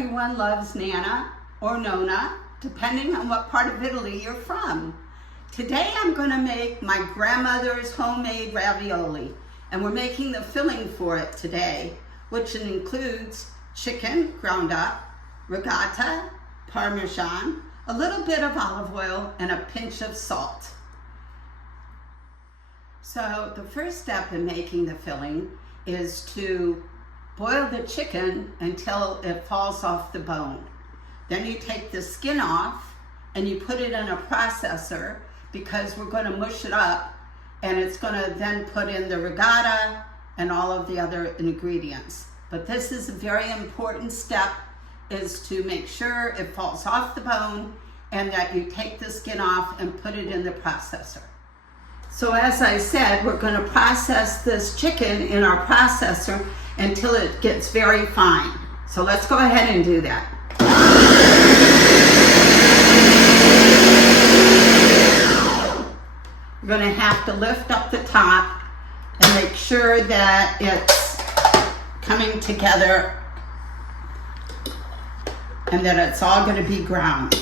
everyone loves Nana or Nona, depending on what part of Italy you're from. Today I'm going to make my grandmother's homemade ravioli, and we're making the filling for it today, which includes chicken ground up, ricotta, parmesan, a little bit of olive oil, and a pinch of salt. So the first step in making the filling is to boil the chicken until it falls off the bone. Then you take the skin off and you put it in a processor because we're going to mush it up, and it's going to then put in the ricotta and all of the other ingredients. But this is a very important step, is to make sure it falls off the bone and that you take the skin off and put it in the processor. So as I said, we're going to process this chicken in our processor until it gets very fine. So let's go ahead and do that. We're going to have to lift up the top and make sure that it's coming together and that it's all going to be ground.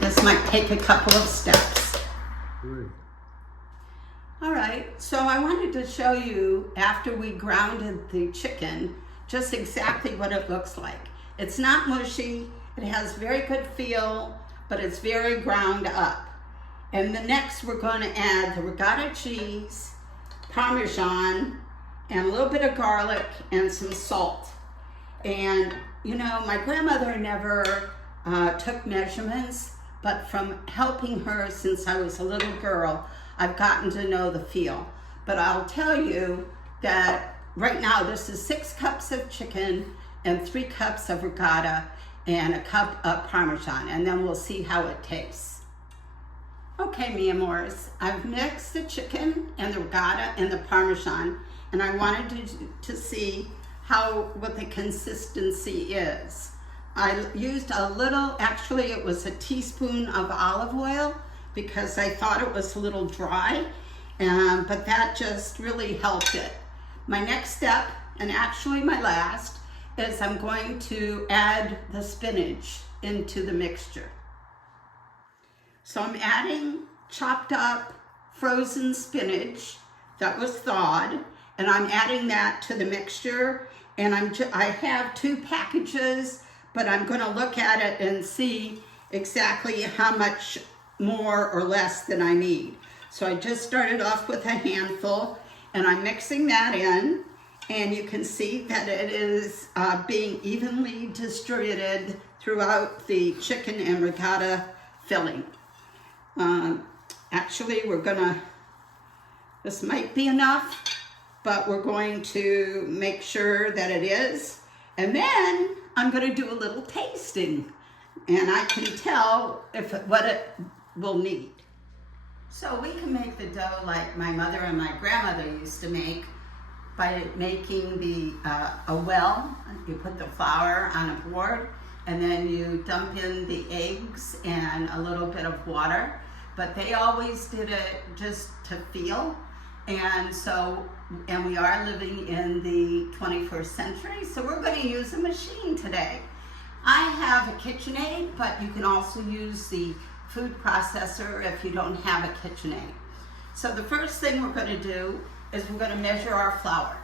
This might take a couple of steps. All right, so I wanted to show you after we grounded the chicken just exactly what it looks like. It's not mushy, it has very good feel, but it's very ground up. And next we're going to add the ricotta cheese, parmesan, and a little bit of garlic and some salt. And you know, my grandmother never took measurements, but from helping her since I was a little girl, I've gotten to know the feel. But I'll tell you that right now this is 6 cups of chicken and 3 cups of ricotta and a cup of parmesan, and then we'll see how it tastes. Okay, mi amores, I've mixed the chicken and the ricotta and the parmesan, and I wanted to see what the consistency is. I used a little, actually it was a teaspoon of olive oil because I thought it was a little dry, but that just really helped it. My next step, and actually my last, is I'm going to add the spinach into the mixture. So I'm adding chopped up frozen spinach that was thawed, and I'm adding that to the mixture, and I have 2 packages, but I'm going to look at it and see exactly how much more or less than I need. So I just started off with a handful, and I'm mixing that in, and you can see that it is being evenly distributed throughout the chicken and ricotta filling. Actually, this might be enough, but we're going to make sure that it is. And then I'm going to do a little tasting, and I can tell what it will need. So we can make the dough like my mother and my grandmother used to make by making a well. You put the flour on a board, and then you dump in the eggs and a little bit of water. But they always did it just to feel. And we are living in the 21st century, so we're going to use a machine today. I have a KitchenAid, but you can also use the food processor if you don't have a KitchenAid. So the first thing we're going to do is we're going to measure our flour.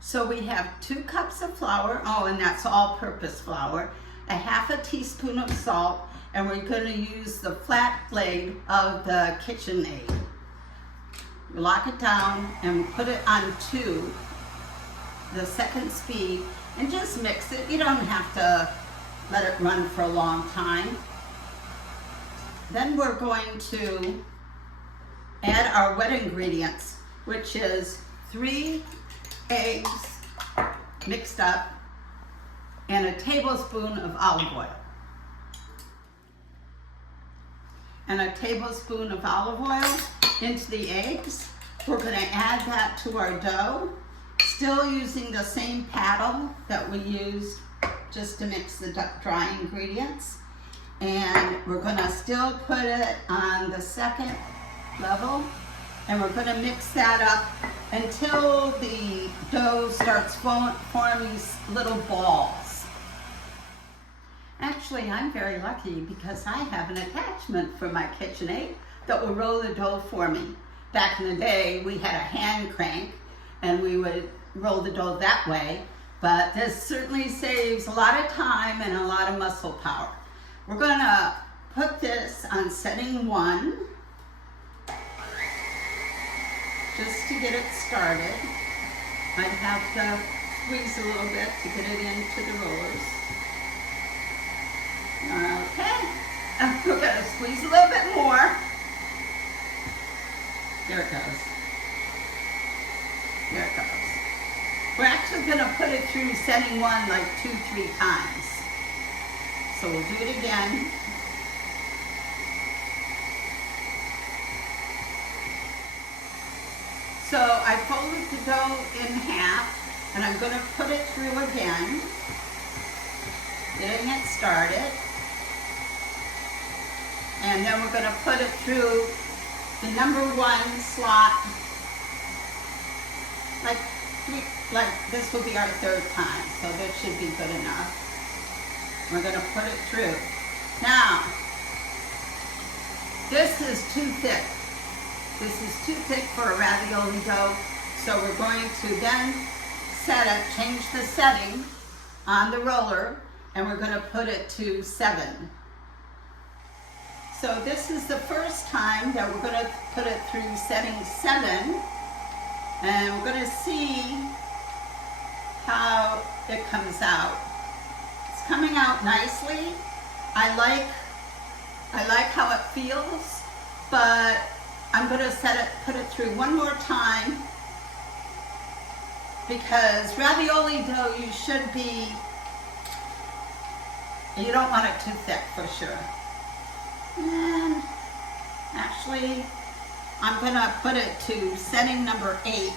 So we have 2 cups of flour, and that's all-purpose flour, a half a teaspoon of salt, and we're going to use the flat blade of the KitchenAid. Lock it down and put it on 2, the second speed, and just mix it. You don't have to let it run for a long time. Then we're going to add our wet ingredients, which is 3 eggs mixed up and a tablespoon of olive oil. And a tablespoon of olive oil into the eggs. We're going to add that to our dough, still using the same paddle that we used just to mix the dry ingredients. And we're going to still put it on the second level And we're going to mix that up until the dough starts forming these little balls. Actually, I'm very lucky because I have an attachment for my KitchenAid that will roll the dough for me. Back in the day, we had a hand crank and we would roll the dough that way, but this certainly saves a lot of time and a lot of muscle power. We're going to put this on setting 1 just to get it started. I'd have to squeeze a little bit to get it into the rollers. Okay, we're going to squeeze a little bit more. There it goes. There it goes. We're actually going to put it through setting 1 like 2-3 times. So we'll do it again. So I folded the dough in half and I'm going to put it through again, getting it started. And then we're going to put it through the number 1 slot, like this will be our 3rd time, so that should be good enough. We're going to put it through. Now, this is too thick. This is too thick for a ravioli dough, so we're going to then change the setting on the roller, and we're going to put it to 7. So this is the first time that we're going to put it through setting 7, and we're going to see how it comes out. It's coming out nicely. I like how it feels, but I'm going to put it through one more time because ravioli dough you don't want it too thick for sure. And actually, I'm going to put it to setting number 8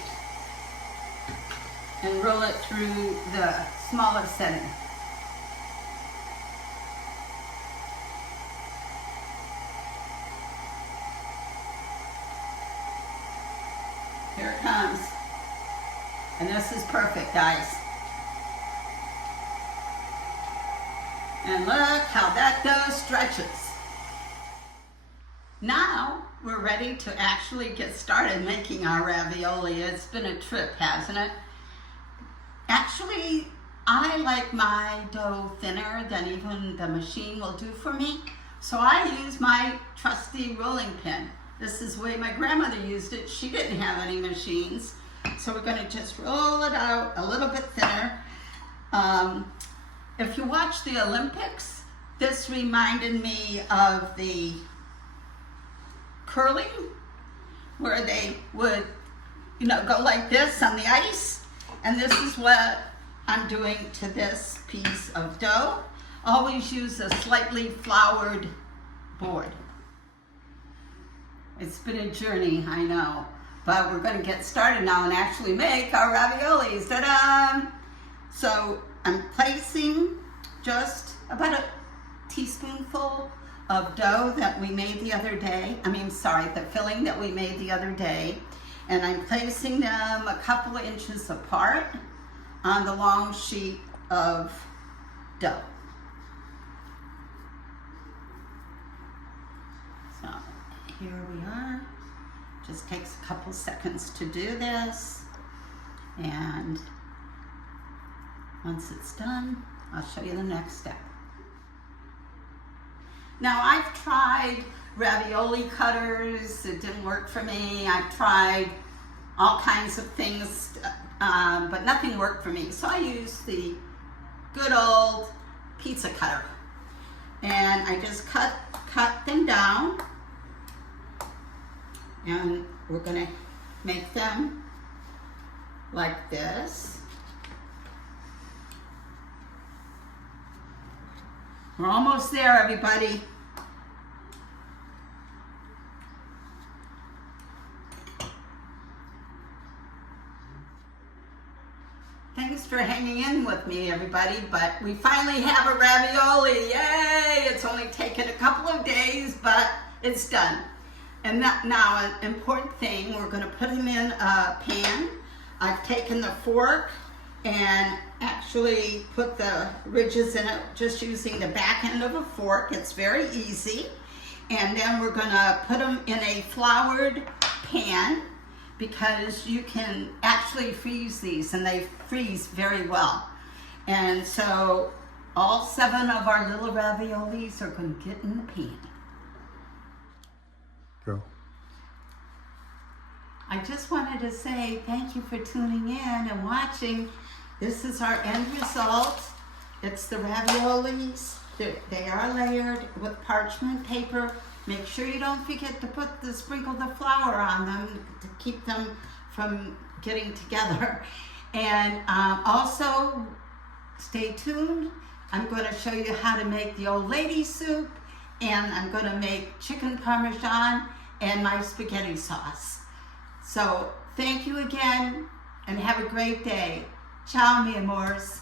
and roll it through the smaller setting. Here it comes. And this is perfect, guys. And look how that dough stretches. Now we're ready to actually get started making our ravioli. It's been a trip, hasn't it? Actually, I like my dough thinner than even the machine will do for me. So I use my trusty rolling pin. This is the way my grandmother used it. She didn't have any machines. So we're going to just roll it out a little bit thinner. If you watch the Olympics, this reminded me of the curling, where they would, go like this on the ice. And this is what I'm doing to this piece of dough. Always use a slightly floured board. It's been a journey, I know, but we're going to get started now and actually make our raviolis. Ta-da! So I'm placing just about a teaspoonful of dough that we made the other day. The filling that we made the other day. And I'm placing them a couple of inches apart on the long sheet of dough. So here we are. Just takes a couple seconds to do this. And once it's done, I'll show you the next step. Now I've tried ravioli cutters, it didn't work for me. I've tried all kinds of things, but nothing worked for me. So I used the good old pizza cutter. And I just cut them down. And we're gonna make them like this. We're almost there, everybody. Thanks for hanging in with me, everybody, but we finally have a ravioli. Yay! It's only taken a couple of days, but it's done. And now an important thing, we're going to put them in a pan. I've taken the fork and actually put the ridges in it just using the back end of a fork. It's very easy. And then we're going to put them in a floured pan because you can actually freeze these and they freeze very well. And so all 7 of our little raviolis are going to get in the pan. Go. I just wanted to say thank you for tuning in and watching. This is our end result. It's the raviolis. They are layered with parchment paper. Make sure you don't forget to sprinkle the flour on them to keep them from getting together. And also, stay tuned. I'm going to show you how to make the old lady soup, and I'm going to make chicken parmesan and my spaghetti sauce. So thank you again, and have a great day. Ciao, mi amores.